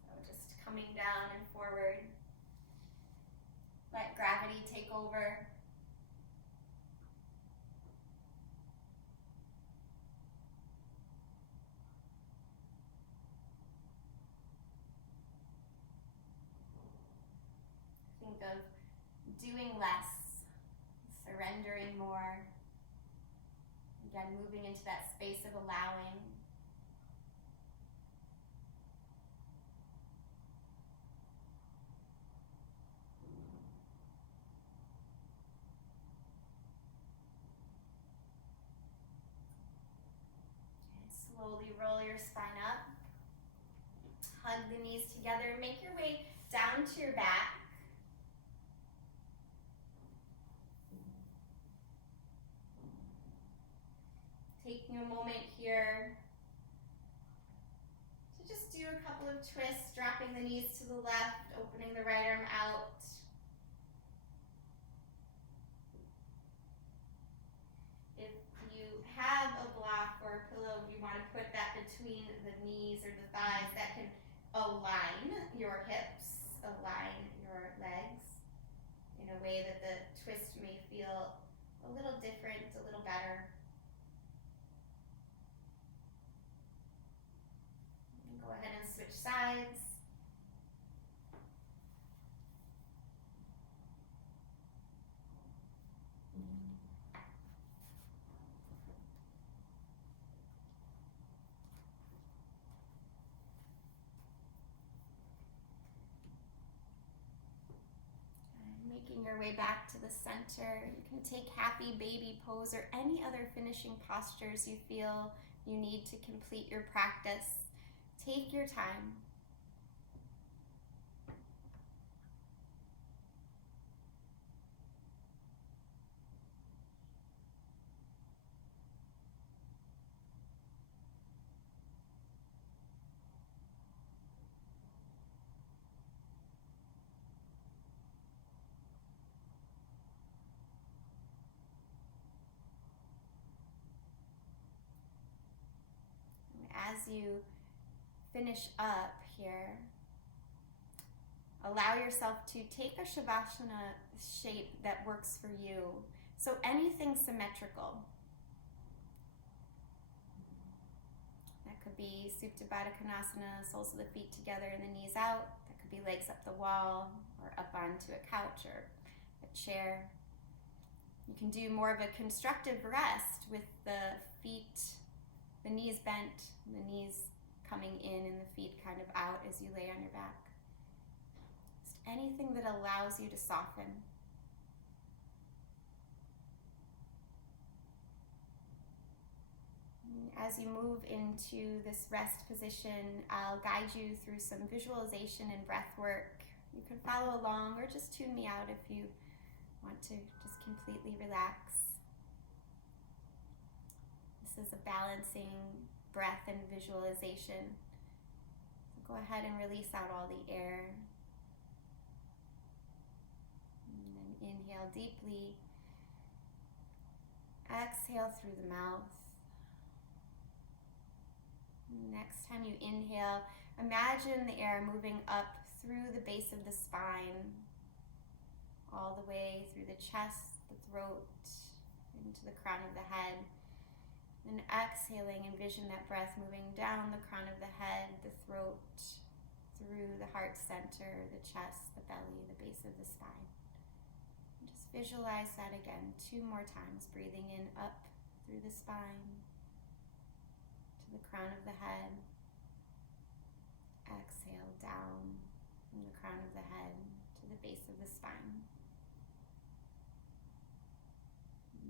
So just coming down and forward. Let gravity take over. Think of doing less, surrendering more. Again, moving into that space of allowing. Okay, slowly roll your spine up. Hug the knees together. Make your way down to your back. Taking a moment here to just do a couple of twists, dropping the knees to the left, opening the right arm out. If you have a block or a pillow, you want to put that between the knees or the thighs. That can align your hips, align your legs in a way that the twist may feel a little different, a little better. Go ahead and switch sides. And making your way back to the center. You can take happy baby pose or any other finishing postures you feel you need to complete your practice. Take your time. And as you finish up here, allow yourself to take a Shavasana shape that works for you. So anything symmetrical. That could be Supta Baddha Konasana, soles of the feet together and the knees out. That could be legs up the wall or up onto a couch or a chair. You can do more of a constructive rest with the feet, the knees bent, the knees coming in and the feet kind of out as you lay on your back. Just anything that allows you to soften. As you move into this rest position, I'll guide you through some visualization and breath work. You can follow along or just tune me out if you want to just completely relax. This is a balancing breath and visualization. So go ahead and release out all the air. And then inhale deeply. Exhale through the mouth. Next time you inhale, imagine the air moving up through the base of the spine, all the way through the chest, the throat, into the crown of the head. And exhaling, envision that breath moving down the crown of the head, the throat, through the heart center, the chest, the belly, the base of the spine. And just visualize that again 2 more times, breathing in up through the spine, to the crown of the head. Exhale down from the crown of the head to the base of the spine.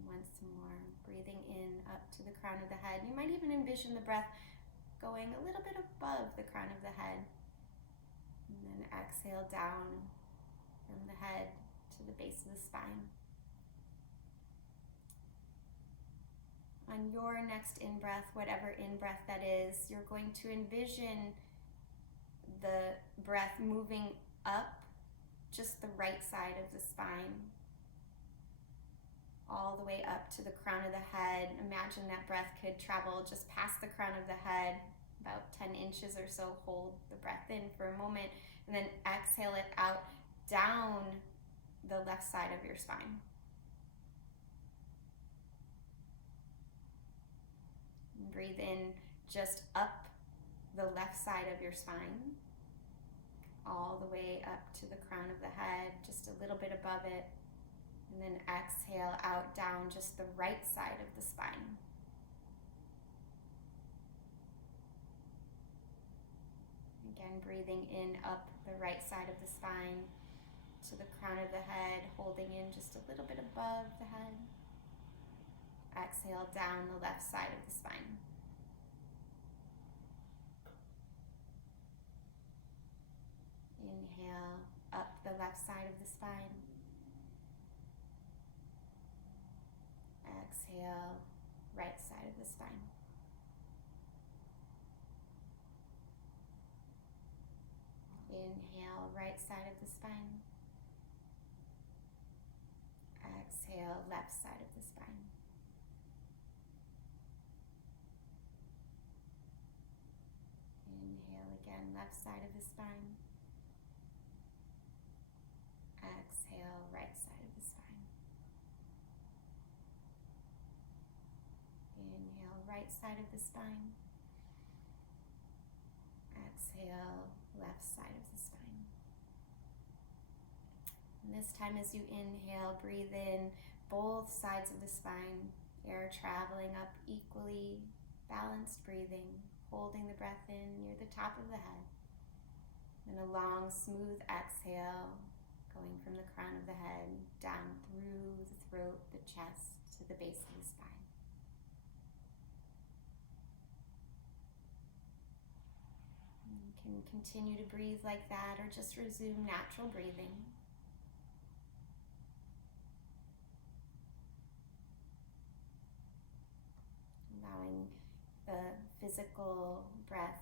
Once more, breathing in up to the crown of the head. You might even envision the breath going a little bit above the crown of the head. And then exhale down from the head to the base of the spine. On your next in-breath, whatever in-breath that is, you're going to envision the breath moving up just the right side of the spine, all the way up to the crown of the head. Imagine that breath could travel just past the crown of the head, about 10 inches or so. Hold the breath in for a moment, and then exhale it out down the left side of your spine. And breathe in just up the left side of your spine, all the way up to the crown of the head, just a little bit above it. And then exhale out down just the right side of the spine. Again, breathing in up the right side of the spine to the crown of the head, holding in just a little bit above the head. Exhale down the left side of the spine. Inhale up the left side of the spine. Exhale, right side of the spine. Inhale, right side of the spine. Exhale, left side of the spine. Inhale again, left side of the spine. Exhale, right side of the spine. Inhale, right side of the spine. Exhale, left side of the spine. And this time as you inhale, breathe in both sides of the spine. Air traveling up equally, balanced breathing, holding the breath in near the top of the head. And a long, smooth exhale, going from the crown of the head down through the throat, the chest, to the base of the spine. You can continue to breathe like that or just resume natural breathing. Allowing the physical, breath,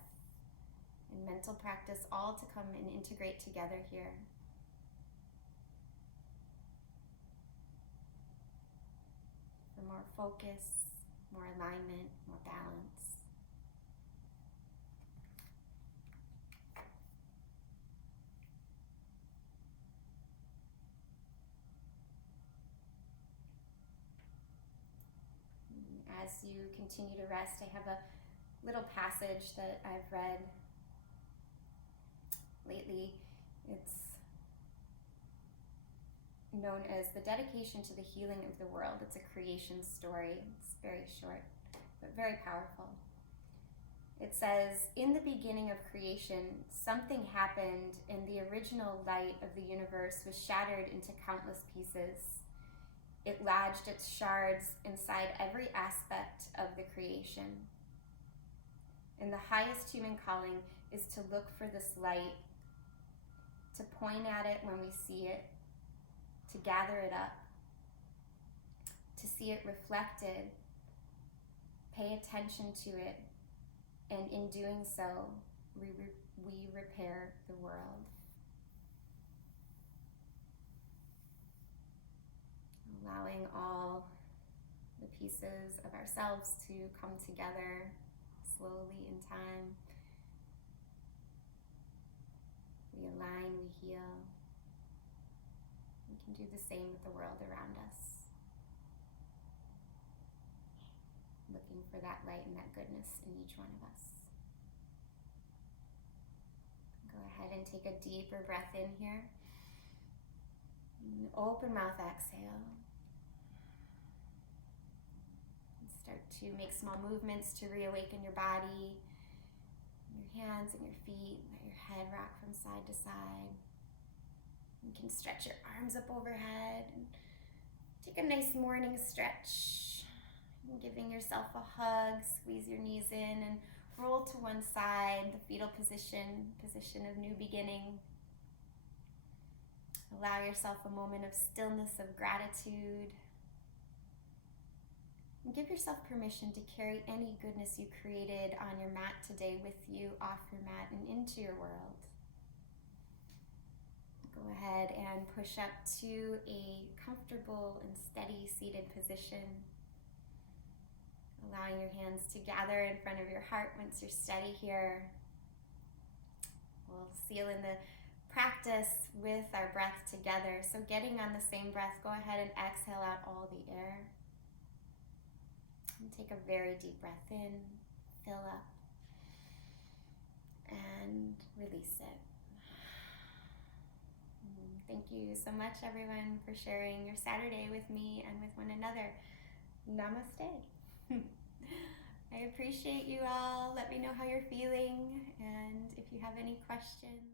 and mental practice all to come and integrate together here. For more focus, more alignment, more balance. As you continue to rest, I have a little passage that I've read lately. It's known as The Dedication to the Healing of the World. It's a creation story. It's very short, but very powerful. It says, in the beginning of creation, something happened and the original light of the universe was shattered into countless pieces. It lodged its shards inside every aspect of the creation. And the highest human calling is to look for this light, to point at it when we see it, to gather it up, to see it reflected, pay attention to it, and in doing so, we repair the world. Allowing all the pieces of ourselves to come together slowly in time. We align, we heal. We can do the same with the world around us. Looking for that light and that goodness in each one of us. Go ahead and take a deeper breath in here. And open mouth exhale. Start to make small movements to reawaken your body, your hands and your feet. Let your head rock from side to side. You can stretch your arms up overhead and take a nice morning stretch. And giving yourself a hug, squeeze your knees in and roll to one side, the fetal position of new beginning. Allow yourself a moment of stillness, of gratitude. And give yourself permission to carry any goodness you created on your mat today with you off your mat and into your world. Go ahead and push up to a comfortable and steady seated position. Allowing your hands to gather in front of your heart once you're steady here. We'll seal in the practice with our breath together. So getting on the same breath, go ahead and exhale out all the air. And take a very deep breath in, fill up, and release it. Thank you so much, everyone, for sharing your Saturday with me and with one another. Namaste. I appreciate you all. Let me know how you're feeling, and if you have any questions.